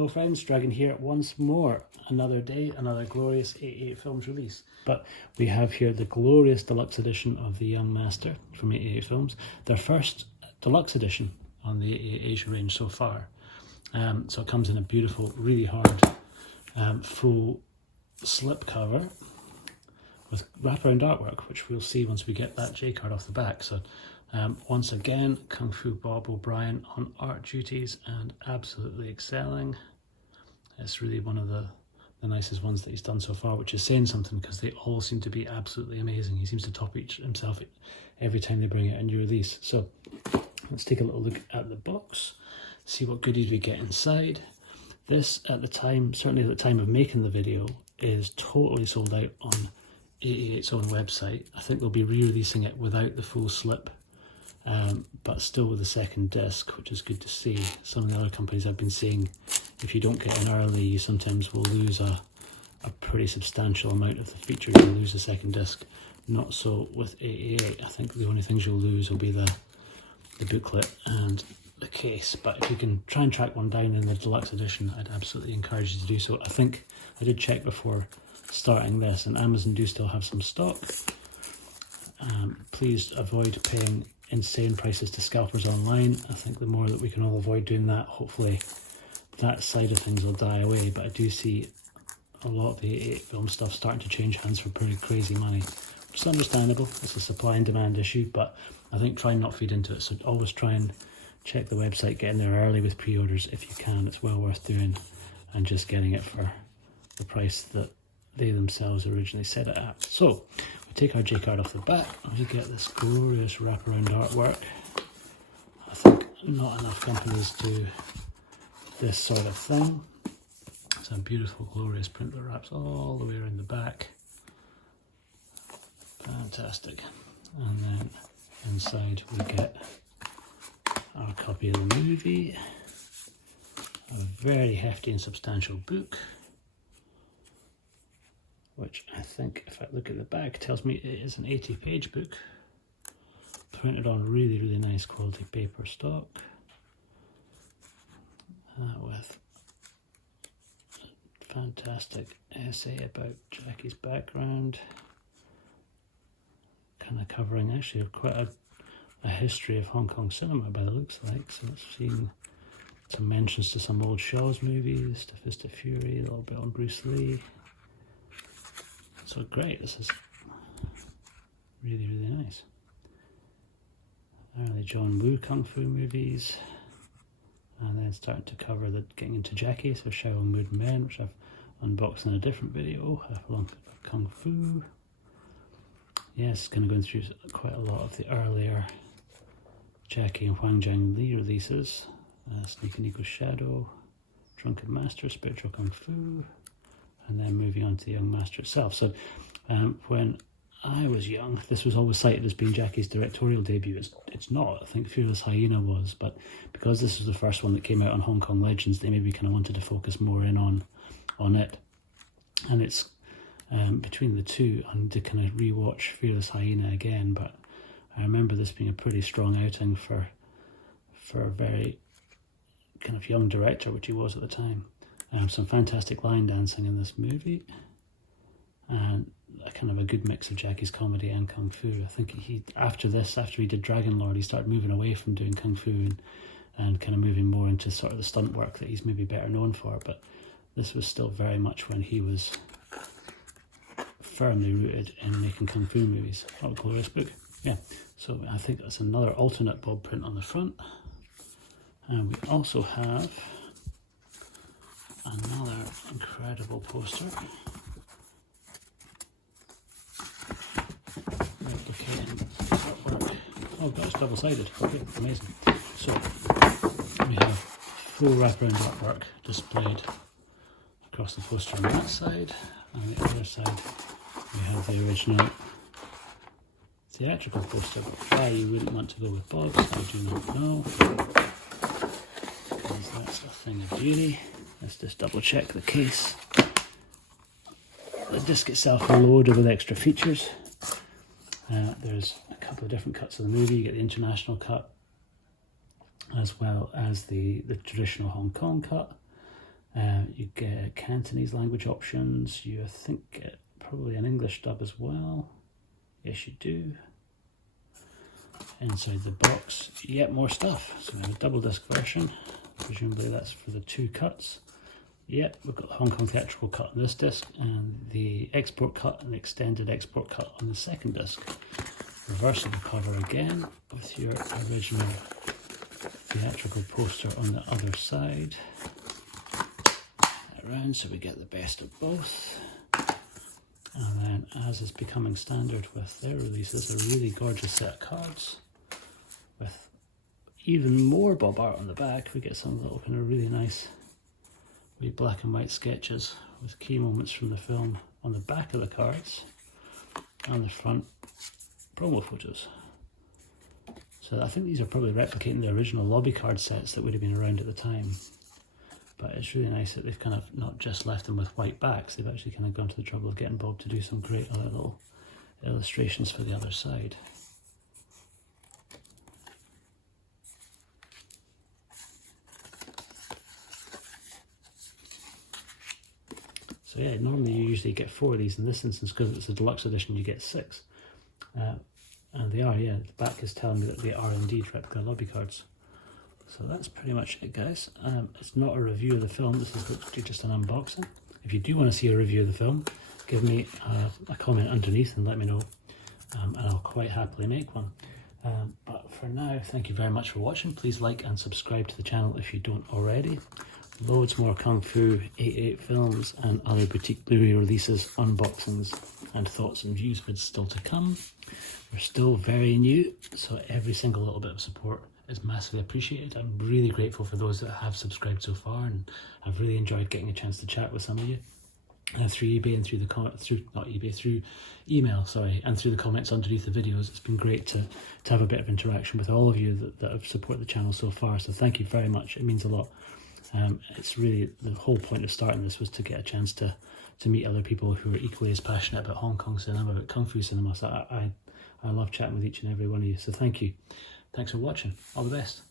Hello friends, Dragon here once more. Another day, another glorious 88 Films release. But we have here the glorious deluxe edition of the Young Master from 88 Films. Their first deluxe edition on the 88 Asia range so far. So it comes in a beautiful, really hard full slip cover with wraparound artwork, which we'll see once we get that J card off the back. So once again, Kung Fu Bob O'Brien on art duties and absolutely excelling. It's really one of the nicest ones that he's done so far, which is saying something because they all seem to be absolutely amazing. He seems to top himself every time they bring out a new release. So let's take a little look at the box, see what goodies we get inside. This, at the time, certainly at the time of making the video, is totally sold out on 88's own website. I think they'll be re-releasing it without the full slip, but still with the second disc, which is good to see. Some of the other companies I've been seeing, if you don't get in early, you sometimes will lose a pretty substantial amount of the features. You'll lose the second disc. Not so with 88. I think the only things you'll lose will be the booklet and the case. But if you can try and track one down in the deluxe edition, I'd absolutely encourage you to do so. I think I did check before starting this, and Amazon do still have some stock. Please avoid paying insane prices to scalpers online. I think the more that we can all avoid doing that, hopefully that side of things will die away. But I do see a lot of the 88 film stuff starting to change hands for pretty crazy money, which is understandable. It's a supply and demand issue, but I think try and not feed into it. So always try and check the website, get in there early with pre-orders if you can. It's well worth doing, and just getting it for the price that they themselves originally set it at. So we take our J card off the back and we get this glorious wraparound artwork. I think not enough companies do this sort of thing. It's a beautiful, glorious print that wraps all the way around the back. Fantastic. And then inside we get our copy of the movie, a very hefty and substantial book, which I think, if I look at the back, tells me it is an 80-page book, printed on really, really nice quality paper stock, with a fantastic essay about Jackie's background, kind of covering actually quite a history of Hong Kong cinema by the looks like. So it's seen some mentions to some old Shaw's movies, to Fist of Fury, a little bit on Bruce Lee. So great, this is really, really nice. Early John Woo Kung Fu movies, and then starting to cover getting into Jackie, so Shaolin Mood Men, which I've unboxed in a different video, along with Kung Fu. Yes, kind of going through quite a lot of the earlier Jackie and Huang Jiang Li releases. Sneak and Eagle Shadow, Drunken Master, Spiritual Kung Fu, and then moving on to the Young Master itself. So when I was young, this was always cited as being Jackie's directorial debut. It's not. I think Fearless Hyena was, but because this was the first one that came out on Hong Kong Legends, they maybe kind of wanted to focus more in on it. And it's between the two, I need to kind of rewatch Fearless Hyena again, but I remember this being a pretty strong outing for a very kind of young director, which he was at the time. Some fantastic line dancing in this movie, and a kind of a good mix of Jackie's comedy and Kung Fu. I think after he did Dragon Lord, he started moving away from doing Kung Fu and kind of moving more into sort of the stunt work that he's maybe better known for. But this was still very much when he was firmly rooted in making Kung Fu movies. What a glorious book. Yeah, so I think that's another alternate Bob print on the front. And we also have another incredible poster. Replicating artwork. Oh god, it's double-sided. Okay, amazing. So we have full wraparound artwork displayed across the poster on that side, and on the other side we have the original theatrical poster. But why you wouldn't want to go with Bob's, I do not know, because that's a thing of beauty. Let's just double check the case. The disc itself is loaded with extra features. There's a couple of different cuts of the movie. You get the international cut, as well as the traditional Hong Kong cut. You get Cantonese language options. You, I think, get probably an English dub as well. Yes, you do. Inside the box, yet more stuff. So we have a double disc version. Presumably that's for the 2 cuts. Yep, we've got the Hong Kong theatrical cut on this disc, and the export cut and the extended export cut on the second disc. Reversible cover again with your original theatrical poster on the other side. Around so we get the best of both. And then, as is becoming standard with their releases, a really gorgeous set of cards with even more Bob art on the back. We get some little kind of really nice wee black and white sketches with key moments from the film on the back of the cards, and the front promo photos. So I think these are probably replicating the original lobby card sets that would have been around at the time. But it's really nice that they've kind of not just left them with white backs, they've actually kind of gone to the trouble of getting Bob to do some great other little illustrations for the other side. So yeah, normally you usually get 4 of these. In this instance, because it's a deluxe edition, you get 6. And they are, yeah, the back is telling me that they are indeed replica lobby cards. So that's pretty much it, guys. It's not a review of the film, this is literally just an unboxing. If you do want to see a review of the film, give me a comment underneath and let me know, and I'll quite happily make one. But for now, thank you very much for watching. Please like and subscribe to the channel if you don't already. Loads more Kung Fu 88 films and other boutique Blu-ray releases, unboxings and thoughts and views vids still to come. We're still very new, so every single little bit of support is massively appreciated. I'm really grateful for those that have subscribed so far, and I've really enjoyed getting a chance to chat with some of you through eBay and through email, and through the comments underneath the videos. It's been great to have a bit of interaction with all of you that have supported the channel so far, so thank you very much. It means a lot. It's really, the whole point of starting this was to get a chance to meet other people who are equally as passionate about Hong Kong cinema, about Kung Fu cinema. So I love chatting with each and every one of you, so thank you. Thanks for watching. All the best.